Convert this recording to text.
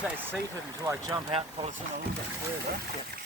Stay seated until I jump out and pull us in a little bit further.